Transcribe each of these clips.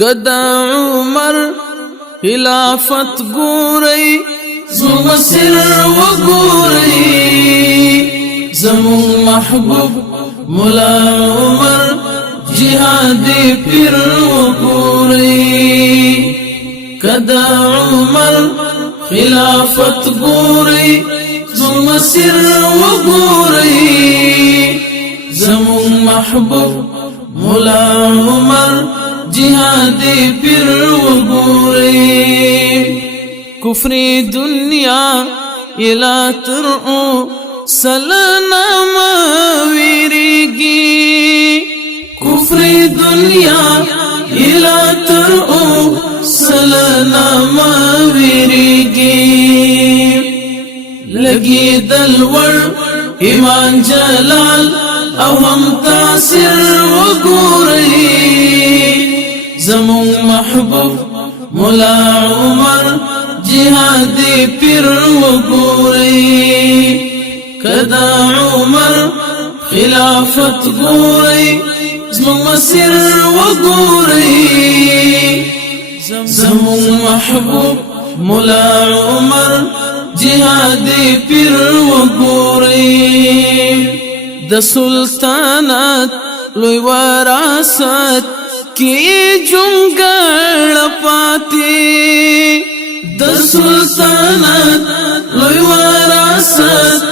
کدا عمر خلافت ګورئ زموږ سر وګورئ زموږ محبوب مولا عمر جهادي پیر وګورئ کدا عمر خلافت ګورئ زموږ سر وګورئ زموږ محبوب مولا عمر جهادي پیر وګورئ کفر دنیا الا ترعو سلنا ما ویریږي کفر دنیا الا ترعو سلنا ما ویریږي لګي دلور ایمان جلال او هم تاثیر وګورئ زمون محبوب مولا عمر جهادي پیر وګورئ کدا عمر خلافت ګورئ زمون مسیر وګورئ زمون محبوب مولا عمر جهادي پیر وګورئ د سلطنت لوی وراثت کی جونګړ پاتې د سلطنت لوی وراثت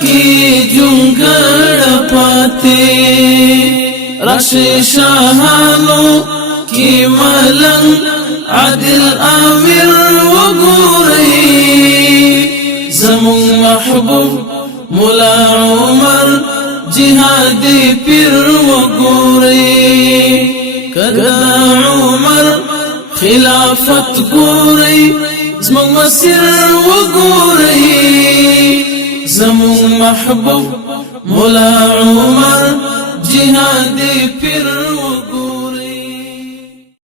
کی جونګړ پاتې راشي شاهانو کی ملنګ عادل امیر وګورئ زمون محبوب مولا عمر جهادي پیر وګورئ کدا عمر خلافت ګورئ زمون مسیر وګورئ زمون محبوب مولا عمر جهادي پیر وګورئ